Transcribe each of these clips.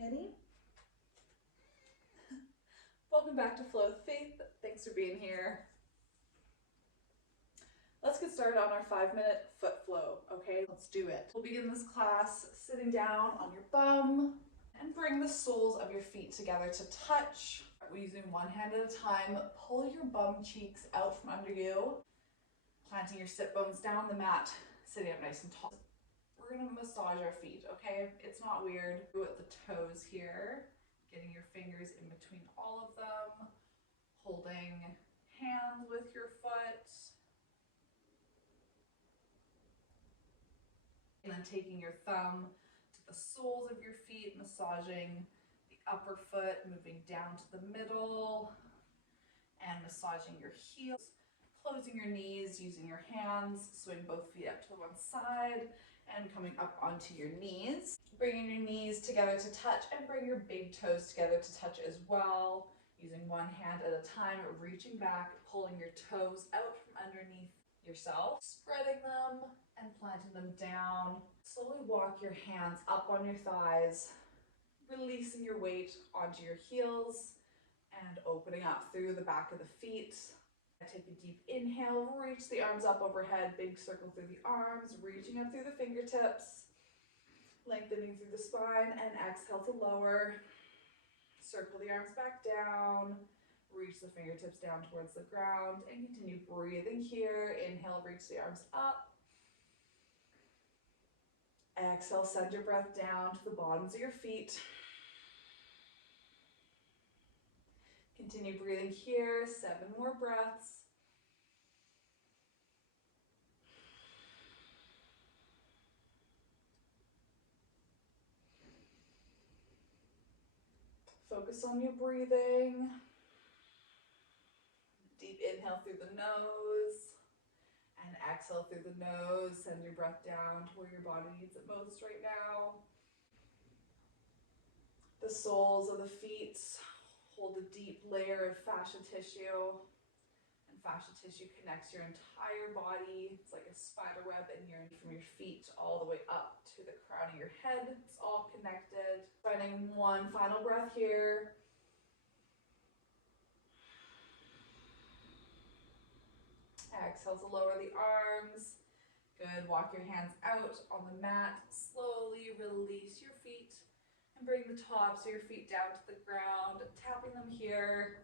Ready? Welcome back to Flow with Faith. Thanks for being here. Let's get started on our 5-minute foot flow, okay? Let's do it. We'll begin this class sitting down on your bum and bring the soles of your feet together to touch. We're using one hand at a time. Pull your bum cheeks out from under you, planting your sit bones down the mat, sitting up nice and tall. We're gonna massage our feet, okay? It's not weird. Do it with the toes here, getting your fingers in between all of them, holding hands with your foot, and then taking your thumb to the soles of your feet, massaging the upper foot, moving down to the middle, and massaging your heels, closing your knees, using your hands, swing both feet up to one side, and coming up onto your knees. Bringing your knees together to touch and bring your big toes together to touch as well. Using one hand at a time, reaching back, pulling your toes out from underneath yourself, spreading them and planting them down. Slowly walk your hands up on your thighs, releasing your weight onto your heels and opening up through the back of the feet. Take a deep inhale, reach the arms up overhead, big circle through the arms, reaching up through the fingertips, lengthening through the spine, and exhale to lower. Circle the arms back down, reach the fingertips down towards the ground, and continue breathing here. Inhale, reach the arms up. Exhale, send your breath down to the bottoms of your feet. Continue breathing here, 7 more breaths. Focus on your breathing. Deep inhale through the nose and exhale through the nose. Send your breath down to where your body needs it most right now. The soles of the feet hold a deep layer of fascia tissue, and fascia tissue connects your entire body. It's like a spider web, and you're from your feet all the way up to the crown of your head. It's all connected. Finding one final breath here. Exhale to lower the arms. Good. Walk your hands out on the mat. Slowly release your feet and bring the tops of your feet down to the ground, tapping them here,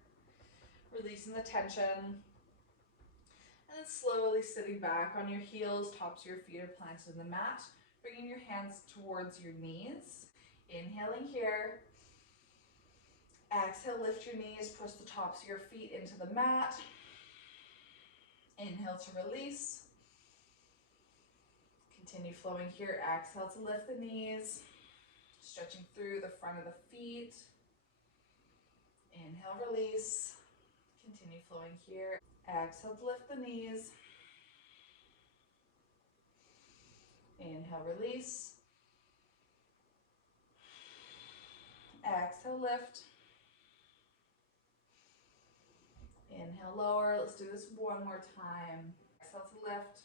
releasing the tension. And then slowly sitting back on your heels, tops of your feet are planted in the mat, bringing your hands towards your knees. Inhaling here. Exhale, lift your knees, push the tops of your feet into the mat. Inhale to release. Continue flowing here. Exhale to lift the knees, stretching through the front of the feet. Inhale, release. Continue flowing here. Exhale to lift the knees. Inhale, release. Exhale, lift. Inhale, lower. Let's do this one more time. Exhale to lift.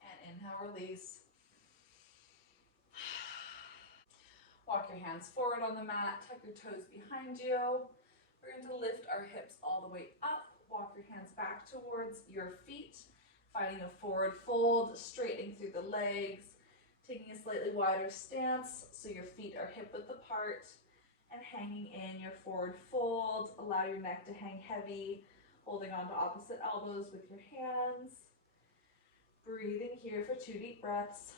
And inhale, release. Walk your hands forward on the mat. Tuck your toes behind you. We're going to lift our hips all the way up. Walk your hands back towards your feet, finding a forward fold, straightening through the legs, taking a slightly wider stance so your feet are hip width apart, and hanging in your forward fold. Allow your neck to hang heavy, holding on to opposite elbows with your hands. Breathing here for 2 deep breaths.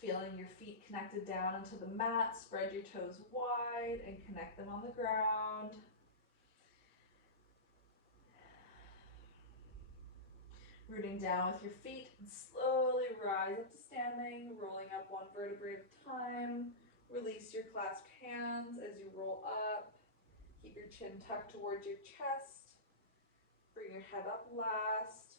Feeling your feet connected down into the mat. Spread your toes wide and connect them on the ground. Rooting down with your feet and slowly rise up to standing, rolling up one vertebrae at a time. Release your clasped hands as you roll up. Keep your chin tucked towards your chest. Bring your head up last.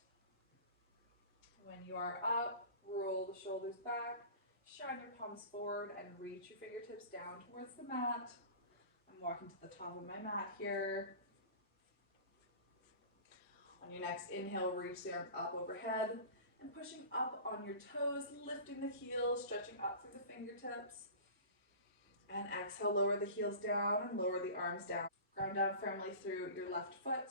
When you are up, roll the shoulders back, shine your palms forward, and reach your fingertips down towards the mat. I'm walking to the top of my mat here. On your next inhale, reach the arms up overhead and pushing up on your toes, lifting the heels, stretching up through the fingertips. And exhale, lower the heels down and lower the arms down. Ground down firmly through your left foot,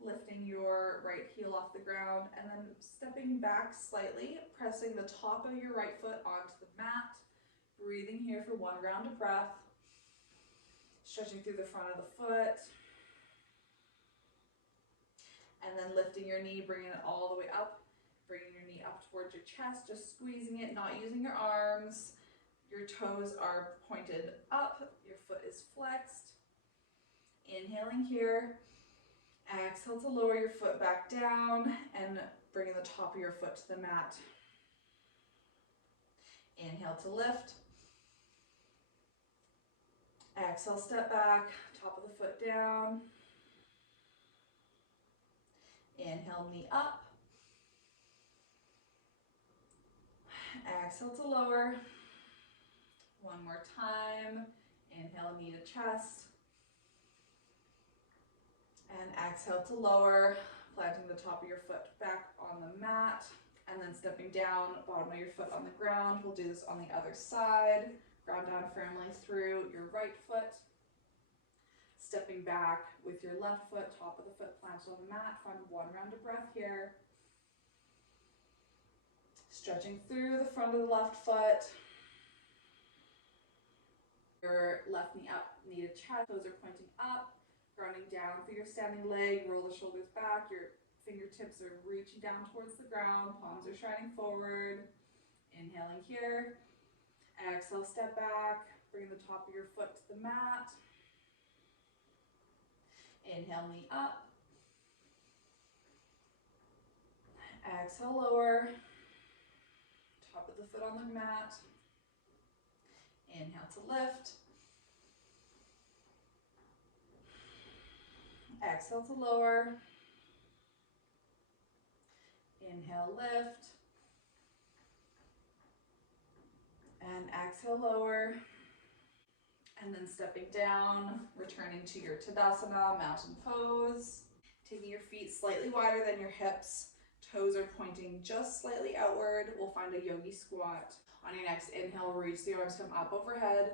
lifting your right heel off the ground and then stepping back slightly, pressing the top of your right foot onto the mat. Breathing here for 1 round of breath. Stretching through the front of the foot. And then lifting your knee, bringing it all the way up. Bringing your knee up towards your chest, just squeezing it, not using your arms. Your toes are pointed up, your foot is flexed. Inhaling here. Exhale to lower your foot back down and bringing the top of your foot to the mat. Inhale to lift. Exhale, step back, top of the foot down. Inhale, knee up. Exhale to lower. 1 more time. Inhale, knee to chest. And exhale to lower, planting the top of your foot back on the mat. And then stepping down, bottom of your foot on the ground. We'll do this on the other side. Ground down firmly through your right foot. Stepping back with your left foot, top of the foot planted on the mat. Find 1 round of breath here. Stretching through the front of the left foot. Your left knee up, knee to chest, toes are pointing up. Grounding down through your standing leg, roll the shoulders back. Your fingertips are reaching down towards the ground. Palms are shining forward. Inhaling here. Exhale, step back. Bring the top of your foot to the mat. Inhale, knee up. Exhale, lower. Top of the foot on the mat. Inhale to lift. Exhale to lower. Inhale, lift. And exhale, lower. And then stepping down, returning to your Tadasana, mountain pose. Taking your feet slightly wider than your hips. Toes are pointing just slightly outward. We'll find a yogi squat. On your next inhale, reach the arms, come up overhead.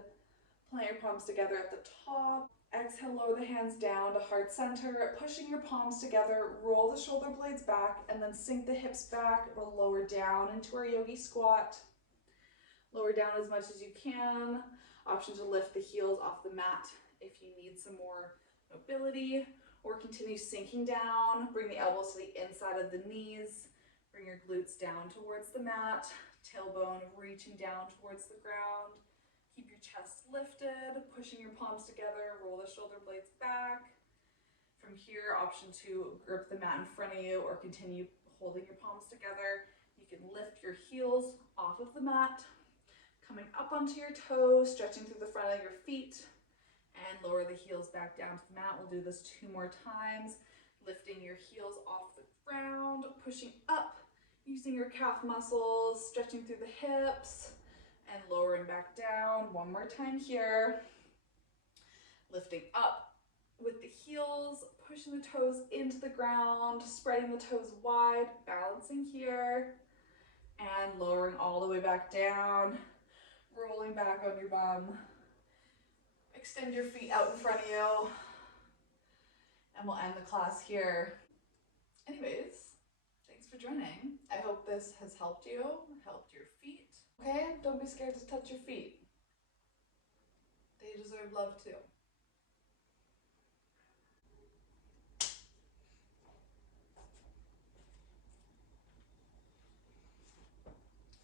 Plant your palms together at the top. Exhale, lower the hands down to heart center. Pushing your palms together, roll the shoulder blades back, and then sink the hips back. We'll lower down into our yogi squat. Lower down as much as you can. Option to lift the heels off the mat if you need some more mobility, or continue sinking down. Bring the elbows to the inside of the knees. Bring your glutes down towards the mat. Tailbone reaching down towards the ground. Keep your chest lifted, pushing your palms together, roll the shoulder blades back. From here, option to grip the mat in front of you or continue holding your palms together. You can lift your heels off of the mat, coming up onto your toes, stretching through the front of your feet, and lower the heels back down to the mat. We'll do this 2 more times, lifting your heels off the ground, pushing up, using your calf muscles, stretching through the hips, and lowering back down. 1 more time here. Lifting up with the heels, pushing the toes into the ground, spreading the toes wide, balancing here, and lowering all the way back down, rolling back on your bum. Extend your feet out in front of you, and we'll end the class here. Anyways, thanks for joining. I hope this has helped you, helped your feet. Okay, don't be scared to touch your feet. They deserve love too.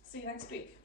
See you next week.